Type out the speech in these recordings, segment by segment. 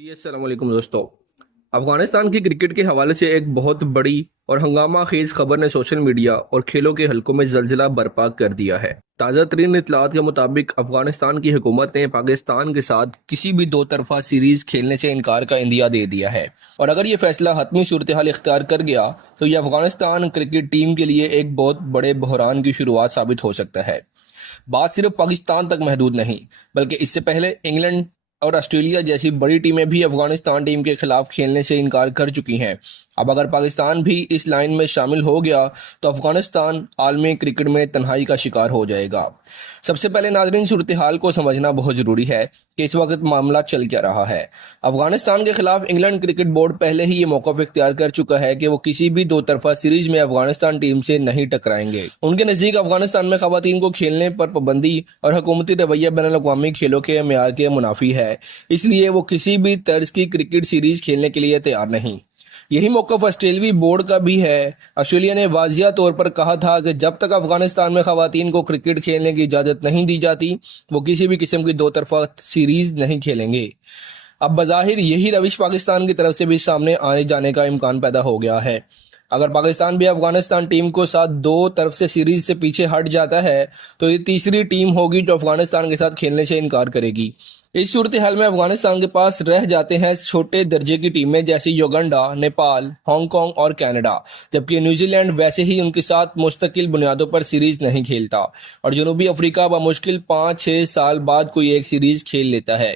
जी अस्सलाम वालेकुम दोस्तों। अफगानिस्तान की क्रिकेट के हवाले से एक बहुत बड़ी और हंगामा खेज खबर ने सोशल मीडिया और खेलों के हलकों में जलजिला बर्पा कर दिया है। ताज़ा तरीन इतलात के मुताबिक अफगानिस्तान की हुकूमत ने पाकिस्तान के साथ किसी भी दो तरफा सीरीज खेलने से इनकार का इंदिया दे दिया है और अगर ये फैसला हतमी सूरत हाल इख्तियार कर गया तो ये अफगानिस्तान क्रिकेट टीम के लिए एक बहुत बड़े बहरान की शुरुआत साबित हो सकता है। बात सिर्फ पाकिस्तान तक महदूद नहीं बल्कि इससे पहले इंग्लैंड और ऑस्ट्रेलिया जैसी बड़ी टीमें भी अफगानिस्तान टीम के खिलाफ खेलने से इनकार कर चुकी हैं। अब अगर पाकिस्तान भी इस लाइन में शामिल हो गया तो अफगानिस्तान आलमी क्रिकेट में तन्हाई का शिकार हो जाएगा। सबसे पहले नाजरीन सूरत हाल को समझना बहुत ज़रूरी है कि इस वक्त मामला चल क्या रहा है। अफगानिस्तान के खिलाफ इंग्लैंड क्रिकेट बोर्ड पहले ही ये मौक़िफ़ इख्तियार कर चुका है कि वो किसी भी दो तरफा सीरीज में अफगानिस्तान टीम से नहीं टकराएंगे। उनके नज़दीक अफगानिस्तान में खवातीन को खेलने पर पाबंदी और हुकूमती रवैया बैनुल अक़वामी खेलों के मेयार के मुनाफी है, इसलिए वो किसी भी तर्ज की क्रिकेट सीरीज खेलने के लिए तैयार नहीं। यही मौक़िफ़ ऑस्ट्रेलियाई बोर्ड का भी है। ऑस्ट्रेलिया ने वाज़िया तौर पर कहा था कि जब तक अफगानिस्तान में खवातीन को क्रिकेट खेलने की इजाज़त नहीं दी जाती वो किसी भी किस्म की दो तरफा सीरीज नहीं खेलेंगे। अब बज़ाहिर यही रविश पाकिस्तान की तरफ से भी सामने आने जाने का इम्कान पैदा हो गया है। अगर पाकिस्तान भी अफगानिस्तान टीम को साथ दो तरफ से सीरीज से पीछे हट जाता है तो ये तीसरी टीम होगी जो अफगानिस्तान के साथ खेलने से इनकार करेगी। इस सूरत हाल में अफगानिस्तान के पास रह जाते हैं छोटे दर्जे की टीमें जैसी युगांडा, नेपाल, हांगकांग और कनाडा, जबकि न्यूजीलैंड वैसे ही उनके साथ मुस्तकिल बुनियादों पर सीरीज नहीं खेलता और जनूबी अफ्रीका बमुश्किल 5-6 साल बाद कोई एक सीरीज खेल लेता है।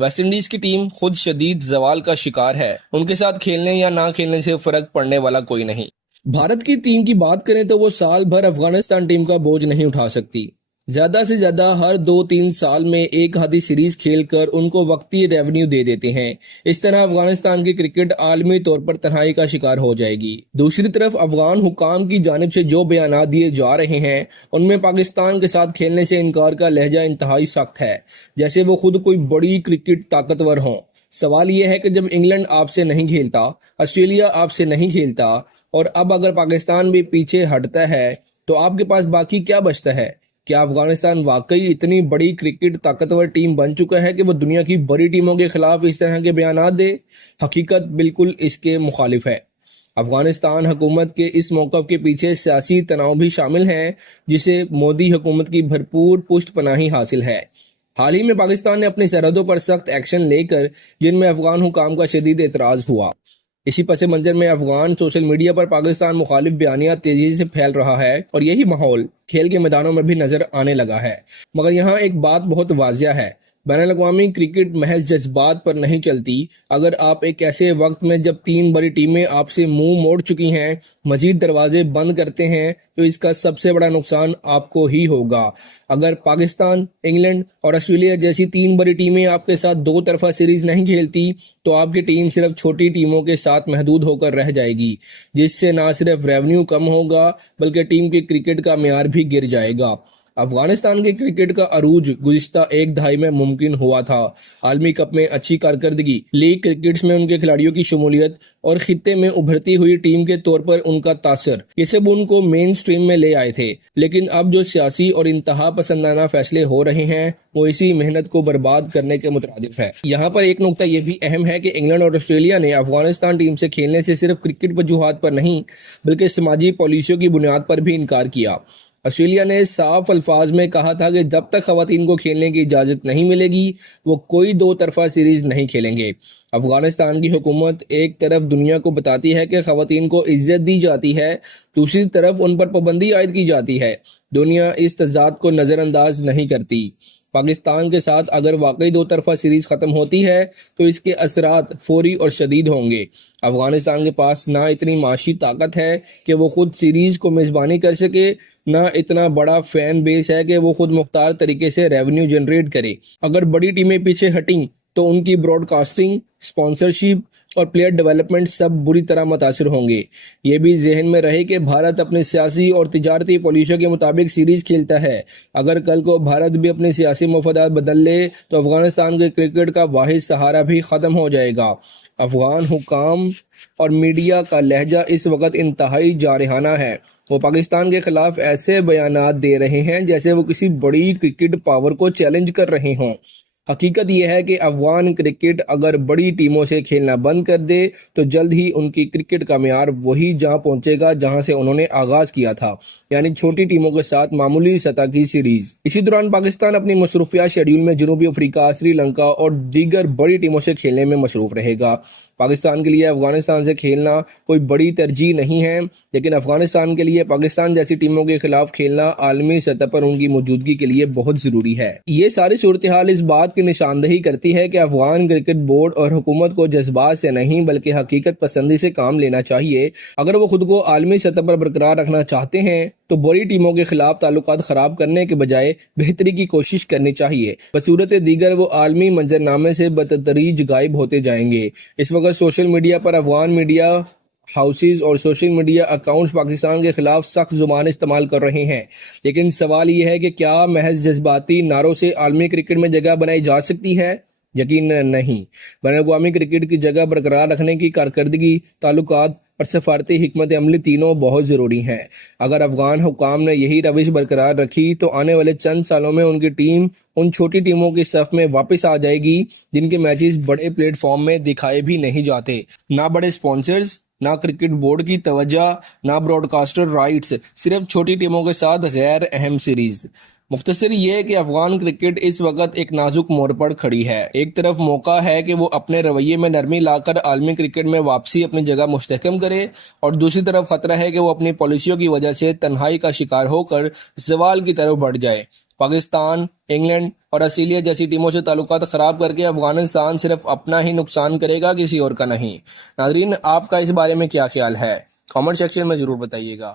वेस्ट इंडीज की टीम खुद शदीद जवाल का शिकार है, उनके साथ खेलने या ना खेलने से फर्क पड़ने वाला कोई नहीं। भारत की टीम की बात करें तो वो साल भर अफगानिस्तान टीम का बोझ नहीं उठा सकती। ज्यादा से ज्यादा हर 2-3 साल में एक आधी सीरीज खेलकर उनको वक्ती रेवेन्यू दे देते हैं। इस तरह अफगानिस्तान की क्रिकेट आलमी तौर पर तन्हाई का शिकार हो जाएगी। दूसरी तरफ अफगान हुकाम की जानिब से जो बयान दिए जा रहे हैं उनमें पाकिस्तान के साथ खेलने से इनकार का लहजा इंतहाई सख्त है, जैसे वो खुद कोई बड़ी क्रिकेट ताकतवर हों। सवाल यह है कि जब इंग्लैंड आपसे नहीं खेलता, ऑस्ट्रेलिया आपसे नहीं खेलता और अब अगर पाकिस्तान भी पीछे हटता है तो आपके पास बाकी क्या बचता है? क्या अफगानिस्तान वाकई इतनी बड़ी क्रिकेट ताकतवर टीम बन चुका है कि वो दुनिया की बड़ी टीमों के खिलाफ इस तरह के बयानात दे? हकीकत बिल्कुल इसके मुखालिफ है। अफगानिस्तान हुकूमत के इस मौक़िफ़ के पीछे सियासी तनाव भी शामिल है, जिसे मोदी हुकूमत की भरपूर पुष्टपनाही हासिल है। हाल ही में पाकिस्तान ने अपनी सरहदों पर सख्त एक्शन लेकर जिनमें अफगान हुकाम का शदीद एतराज़ हुआ। इसी पस मंजर में अफगान सोशल मीडिया पर पाकिस्तान मुखालिफ बयानिया तेजी से फैल रहा है और यही माहौल खेल के मैदानों में भी नजर आने लगा है। मगर यहाँ एक बात बहुत वाजिया है, बैनुल-अक़वामी क्रिकेट महज जज्बात पर नहीं चलती। अगर आप एक ऐसे वक्त में जब 3 बड़ी टीमें आपसे मुंह मोड़ चुकी हैं मजीद दरवाजे बंद करते हैं तो इसका सबसे बड़ा नुकसान आपको ही होगा। अगर पाकिस्तान, इंग्लैंड और ऑस्ट्रेलिया जैसी 3 बड़ी टीमें आपके साथ दो तरफा सीरीज नहीं खेलती तो आपकी टीम सिर्फ छोटी टीमों के साथ महदूद होकर रह जाएगी, जिससे ना सिर्फ रेवेन्यू कम होगा बल्कि टीम के क्रिकेट का मेयार भी गिर जाएगा। अफगानिस्तान के क्रिकेट का अरूज गुज़िश्ता एक दहाई में मुमकिन हुआ था। आलमी कप में अच्छी कारकर्दगी, लीग क्रिकेट्स में उनके खिलाड़ियों की शमूलियत और खित्ते में उभरती हुई टीम के तौर पर उनका तासर, ये सब उनको मेन स्ट्रीम में ले आए थे। लेकिन अब जो सियासी और इंतहा पसंदाना फैसले हो रहे हैं वो इसी मेहनत को बर्बाद करने के मुतरादिफ है। यहाँ पर एक नुकता ये भी अहम है कि इंग्लैंड और ऑस्ट्रेलिया ने अफगानिस्तान टीम से खेलने से सिर्फ क्रिकेट वजूहात पर नहीं बल्कि समाजी पॉलिसियों की बुनियाद पर भी इनकार किया। ऑस्ट्रेलिया ने साफ अल्फाज में कहा था कि जब तक खवातीन को खेलने की इजाज़त नहीं मिलेगी वो कोई दो तरफा सीरीज नहीं खेलेंगे। अफगानिस्तान की हुकूमत एक तरफ दुनिया को बताती है कि खवातीन को इज्जत दी जाती है, दूसरी तरफ उन पर पाबंदी आयद की जाती है। दुनिया इस तज़ाद को नज़रअंदाज नहीं करती। पाकिस्तान के साथ अगर वाकई दो तरफा सीरीज ख़त्म होती है तो इसके असरात फौरी और शदीद होंगे। अफगानिस्तान के पास ना इतनी माशी ताकत है कि वो खुद सीरीज को मेज़बानी कर सके, ना इतना बड़ा फैन बेस है कि वो खुद मुख्तार तरीके से रेवेन्यू जनरेट करे। अगर बड़ी टीमें पीछे हटिंग तो उनकी ब्रॉडकास्टिंग, स्पॉन्सरशिप और प्लेयर डेवलपमेंट सब बुरी तरह मुतासर होंगे। ये भी जहन में रहे कि भारत अपने सियासी और तिजारती पॉलिसियों के मुताबिक सीरीज खेलता है। अगर कल को भारत भी अपने सियासी मफादात बदल ले तो अफगानिस्तान के क्रिकेट का वाहिद सहारा भी ख़त्म हो जाएगा। अफगान हुकाम और मीडिया का लहजा इस वक्त इंतहाई जारहाना है। वो पाकिस्तान के खिलाफ ऐसे बयानात दे रहे हैं जैसे वो किसी बड़ी क्रिकेट पावर को चैलेंज कर रहे हों। حقیقت یہ ہے کہ افغان کرکٹ اگر بڑی ٹیموں سے کھیلنا بند کر دے تو جلد ہی ان کی کرکٹ کا معیار وہی جہاں پہنچے گا جہاں سے انہوں نے آغاز کیا تھا، یعنی چھوٹی ٹیموں کے ساتھ معمولی سطح کی سیریز۔ اسی دوران پاکستان اپنی مصروفیات شیڈول میں جنوبی افریقہ، سری لنکا اور دیگر بڑی ٹیموں سے کھیلنے میں مصروف رہے گا۔ پاکستان کے لیے افغانستان سے کھیلنا کوئی بڑی ترجیح نہیں ہے، لیکن افغانستان کے لیے پاکستان جیسی ٹیموں کے خلاف کھیلنا عالمی سطح پر ان کی موجودگی کے لیے بہت ضروری ہے۔ یہ ساری صورتحال اس بات کی نشاندہی کرتی ہے کہ افغان کرکٹ بورڈ اور حکومت کو جذبات سے نہیں بلکہ حقیقت پسندی سے کام لینا چاہیے۔ اگر وہ خود کو عالمی سطح پر برقرار رکھنا چاہتے ہیں تو بڑی ٹیموں کے خلاف تعلقات خراب کرنے کے بجائے بہتری کی کوشش کرنی چاہیے۔ بصورت دیگر وہ عالمی منظرنامے سے بتدریج غائب ہوتے جائیں گے۔ اس وقت سوشل میڈیا پر افغان میڈیا ہاؤسز اور سوشل میڈیا اکاؤنٹس پاکستان کے خلاف سخت زبان استعمال کر رہے ہیں، لیکن سوال یہ ہے کہ کیا محض جذباتی نعروں سے عالمی کرکٹ میں جگہ بنائی جا سکتی ہے؟ یقیناً نہیں۔ بین الاقوامی کرکٹ کی جگہ برقرار رکھنے کی کارکردگی، تعلقات اور سفارتی حکمت عملی تینوں بہت ضروری ہیں۔ اگر افغان حکام نے یہی روش برقرار رکھی تو آنے والے چند سالوں میں ان کی ٹیم ان چھوٹی ٹیموں کی صف میں واپس آ جائے گی جن کے میچز بڑے پلیٹ فارم میں دکھائے بھی نہیں جاتے۔ نہ بڑے سپانسرز، نہ کرکٹ بورڈ کی توجہ، نہ براڈ کاسٹر رائٹس، صرف چھوٹی ٹیموں کے ساتھ غیر اہم سیریز۔ مختصر یہ کہ افغان کرکٹ اس وقت ایک نازک موڑ پر کھڑی ہے۔ ایک طرف موقع ہے کہ وہ اپنے رویے میں نرمی لا کر عالمی کرکٹ میں واپسی اپنی جگہ مستحکم کرے، اور دوسری طرف خطرہ ہے کہ وہ اپنی پالیسیوں کی وجہ سے تنہائی کا شکار ہو کر زوال کی طرف بڑھ جائے۔ پاکستان، انگلینڈ اور آسٹریلیا جیسی ٹیموں سے تعلقات خراب کر کے افغانستان صرف اپنا ہی نقصان کرے گا، کسی اور کا نہیں۔ ناظرین، آپ کا اس بارے میں کیا خیال ہے؟ کامنٹ سیکشن میں ضرور بتائیے گا۔